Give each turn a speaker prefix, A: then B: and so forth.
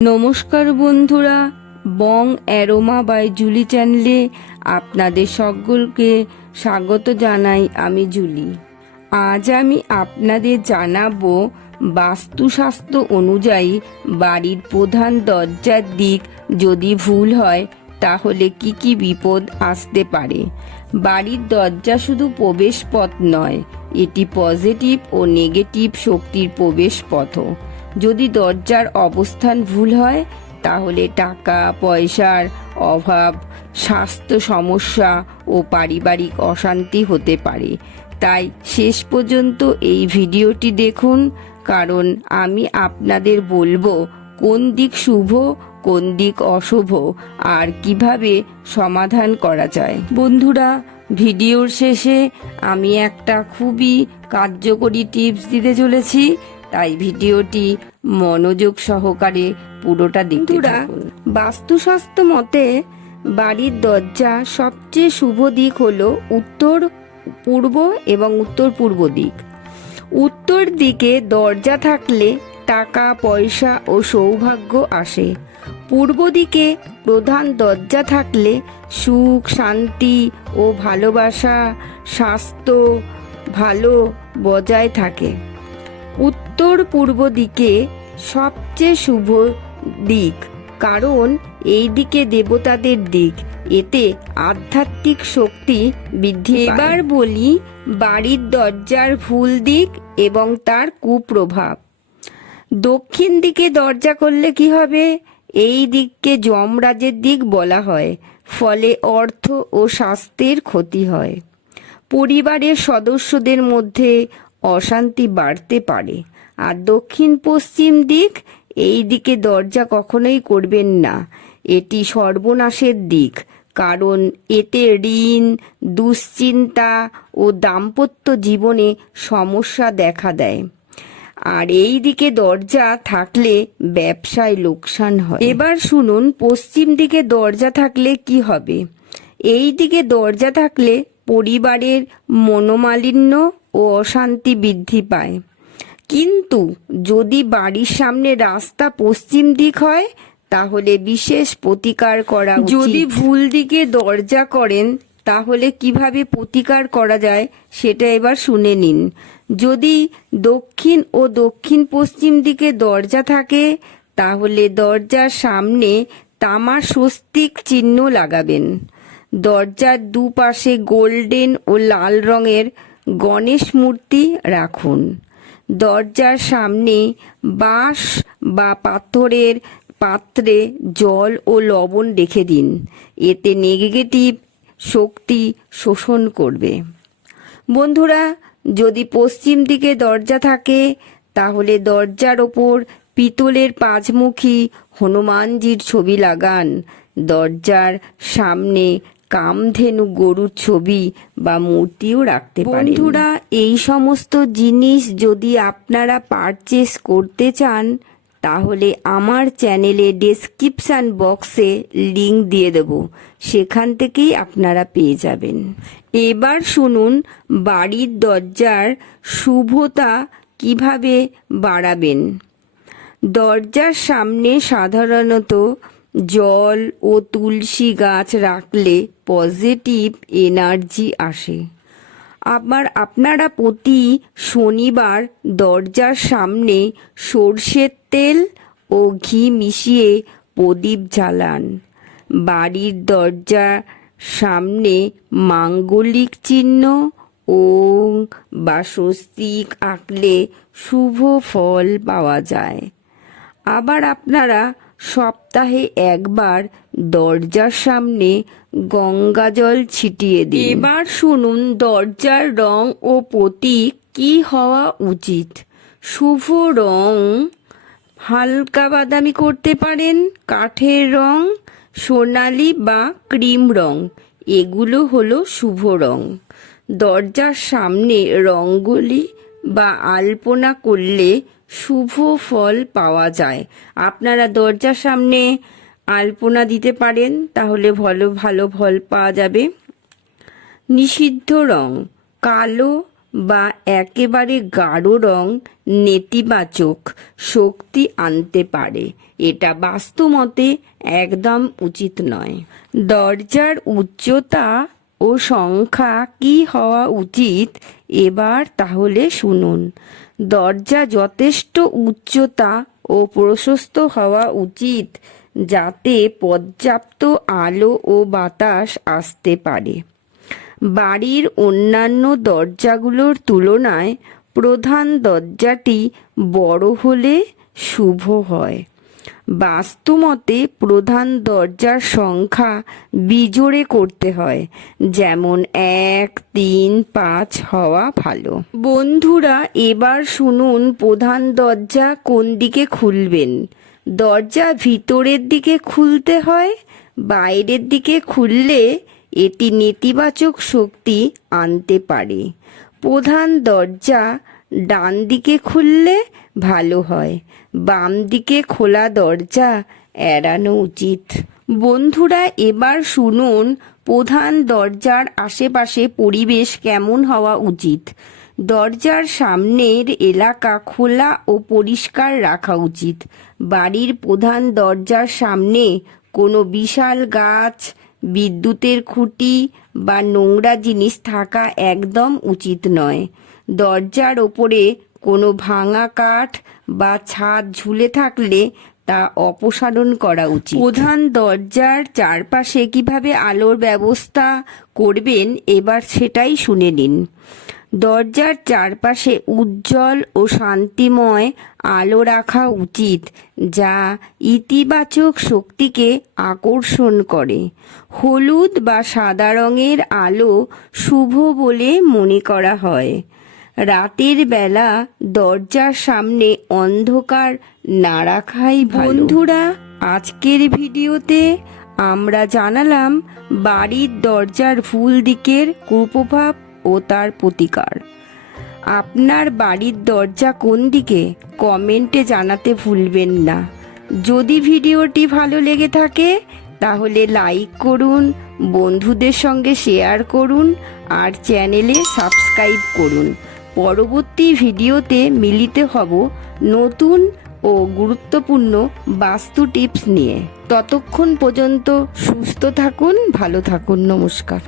A: নমস্কার বন্ধুরা, বং aroma by Julie চ্যানেলে আপনাদের সকলকে স্বাগত জানাই আমি জুলি। আজ আমি আপনাদের জানাব বাস্তুশাস্ত্র অনুযায়ী বাড়ির প্রধান দরজার দিক যদি ভুল হয়, তাহলে কি কি বিপদ আসতে পারে? বাড়ির দরজা শুধু প্রবেশ পথ নয়, এটি পজিটিভ ও নেগেটিভ শক্তির প্রবেশ পথও যদি দরজার অবস্থান ভুল হয়, তাহলে টাকা, পয়সার অভাব, স্বাস্থ্য সমস্যা ও পারিবারিক অশান্তি হতে পারে। তাই শেষ পর্যন্ত এই ভিডিওটি দেখুন, কারণ আমি আপনাদের বলব কোন দিক শুভ, কোন দিক অশুভ, আর কীভাবে সমাধান করা যায়। বন্ধুরা, ভিডিওর শেষে আমি একটা খুবই কার্যকরী টিপস দিতে চলেছি। তাই ভিডিওটি মনোযোগ সহকারে পুরোটা দেখতে থাকুন। বাস্তুশাস্ত্র মতে বাড়ির দরজা সবচেয়ে শুভ দিক হলো উত্তর পূর্ব এবং উত্তর পূর্ব দিক। উত্তর দিকে দরজা থাকলে টাকা পয়সা ও সৌভাগ্য আসে। পূর্ব দিকে প্রধান দরজা থাকলে সুখ শান্তি ও ভালোবাসা স্বাস্থ্য ভালো বজায় থাকে। উত্তর পূর্ব দিকে সবচেয়ে শুভ দিক, কারণ এই দিকে দেবতাদের দিক। এতে আধ্যাত্মিক শক্তি বৃদ্ধি এবার বলি বাড়ির দরজার ভুল দিক এবং তার কুপ্রভাব। দক্ষিণ দিকে দরজা করলে কি হবে? এই দিককে যমরাজের দিক বলা হয়, ফলে অর্থ ও স্বাস্থ্যের ক্ষতি হয়। পরিবারের সদস্যদের মধ্যে অশান্তি বাড়তে পারে। আর দক্ষিণ পশ্চিম দিক, এই দিকে দরজা কখনোই করবেন না। এটি সর্বনাশের দিক, কারণ এতে ঋণ, দুশ্চিন্তা ও দাম্পত্য জীবনে সমস্যা দেখা দেয়। আর এই দিকে দরজা থাকলে ব্যবসায় লোকসান হয়। এবার শুনুন, পশ্চিম দিকে দরজা থাকলে কি হবে? এই দিকে দরজা থাকলে পরিবারের মনোমালিন্য ও অশান্তি বৃদ্ধি পায়। কিন্তু যদি বাড়ির সামনে রাস্তা পশ্চিম দিক হয়, তাহলে বিশেষ প্রতিকার করা যদি ভুল দিকে দরজা করেন, তাহলে কীভাবে প্রতিকার করা যায়, সেটা এবার শুনে নিন। যদি দক্ষিণ ও দক্ষিণ পশ্চিম দিকে দরজা থাকে, তাহলে দরজার সামনে তামার স্বস্তিক চিহ্ন লাগাবেন। দরজার দুপাশে গোল্ডেন ও লাল রঙের গণেশ মূর্তি রাখুন। দরজার সামনে বাঁশ বা পাথরের পাত্রে জল ও লবণ রেখে দিন। এতে নেগেটিভ শক্তি শোষণ করবে। বন্ধুরা, যদি পশ্চিম দিকে দরজা থাকে, তাহলে দরজার ওপর পিতলের পাঁচমুখী হনুমানজির ছবি লাগান। দরজার সামনে কামধেনু গরুর ছবি বা মূর্তিও রাখতে পারেন। বন্ধুরা, এই সমস্ত জিনিস যদি আপনারা পারচেস করতে চান, তাহলে আমার চ্যানেলে ডেসক্রিপশান বক্সে লিংক দিয়ে দেব। সেখান থেকেই আপনারা পেয়ে যাবেন। এবার শুনুন বাড়ির দরজার শুভতা কীভাবে বাড়াবেন। দরজার সামনে সাধারণত জল ও তুলসী গাছ রাখলে পজিটিভ এনার্জি আসে। আবার আপনারা প্রতি শনিবার দরজার সামনে সর্ষের তেল ও ঘি মিশিয়ে প্রদীপ জ্বালান। বাড়ির দরজার সামনে মাঙ্গলিক চিহ্ন ও বা স্বস্তিক আঁকলে শুভ ফল পাওয়া যায়। আবার আপনারা সপ্তাহে একবার দরজার সামনে গঙ্গা জল ছিটিয়ে দিন। এবার শুনুন, দরজার রং ও প্রতীক কি হওয়া উচিত? শুভ রং। হালকা বাদামি করতে পারেন, কাঠের রং, সোনালি বা ক্রিম রং। এগুলো হলো শুভ রং। দরজার সামনে রঙ্গোলি বা আলপনা করলে শুভ ফল পাওয়া যায়। আপনারা দরজার সামনে আলপনা দিতে পারেন, তাহলে ভালো ভালো ফল পাওয়া যাবে। নিষিদ্ধ রং, কালো বা একেবারে গাঢ় রং নেতিবাচক শক্তি আনতে পারে। এটা বাস্তুমতে একদম উচিত নয়। দরজার উচ্চতা ও সংখ্যা কি হওয়া উচিত, এবার তাহলে শুনুন। দরজা যথেষ্ট উচ্চতা ও প্রশস্ত হওয়া উচিত, যাতে পর্যাপ্ত আলো ও বাতাস আসতে পারে। বাড়ির অন্যান্য দরজাগুলোর তুলনায় প্রধান দরজাটি বড় হলে শুভ হয়। বাস্তুমতে প্রধান দরজার সংখ্যা বিজোড়ে করতে হয়, যেমন এক, তিন, পাঁচ হওয়া ভালো। বন্ধুরা, এবার শুনুন প্রধান দরজা কোন দিকে খুলবেন। দরজা ভিতরের দিকে খুলতে হয়, বাইরের দিকে খুললে এটি নেতিবাচক শক্তি আনতে পারে। প্রধান দরজা ডান দিকে খুললে ভালো হয়, বাম দিকে খোলা দরজা এড়ানো উচিত। বন্ধুরা, এবার শুনুন প্রধান দরজার আশেপাশে পরিবেশ কেমন হওয়া উচিত। দরজার সামনের এলাকা খোলা ও পরিষ্কার রাখা উচিত। বাড়ির প্রধান দরজার সামনে কোনো বিশাল গাছ, বিদ্যুতের খুঁটি বা নোংরা জিনিস থাকা একদম উচিত নয়। দরজার ওপরে কোনো ভাঙা কাঠ বা ছাদ ঝুলে থাকলে তা অপসারণ করা উচিত। প্রধান দরজার চারপাশে কীভাবে আলোর ব্যবস্থা করবেন এবার সেটাই শুনে নিন। দরজার চারপাশে উজ্জ্বল ও শান্তিময় আলো রাখা উচিত, যা ইতিবাচক শক্তিকে আকর্ষণ করে। হলুদ বা সাদা রঙের আলো শুভ বলে মনে করা হয়। রাতের বেলা দরজার সামনে অন্ধকার না রাখাই বন্ধুরা, আজকের ভিডিওতে আমরা জানালাম বাড়ির দরজার ফুল দিকের কুপ্রভাব ও তার প্রতিকার। আপনার বাড়ির দরজা কোন দিকে, কমেন্টে জানাতে ভুলবেন না। যদি ভিডিওটি ভালো লেগে থাকে, তাহলে লাইক করুন, বন্ধুদের সঙ্গে শেয়ার করুন আর চ্যানেলে সাবস্ক্রাইব করুন। পরবর্তী ভিডিওতে মিলিত হব নতুন ও গুরুত্বপূর্ণ বাস্তু টিপস নিয়ে। ততক্ষণ পর্যন্ত সুস্থ থাকুন, ভালো থাকুন, নমস্কার।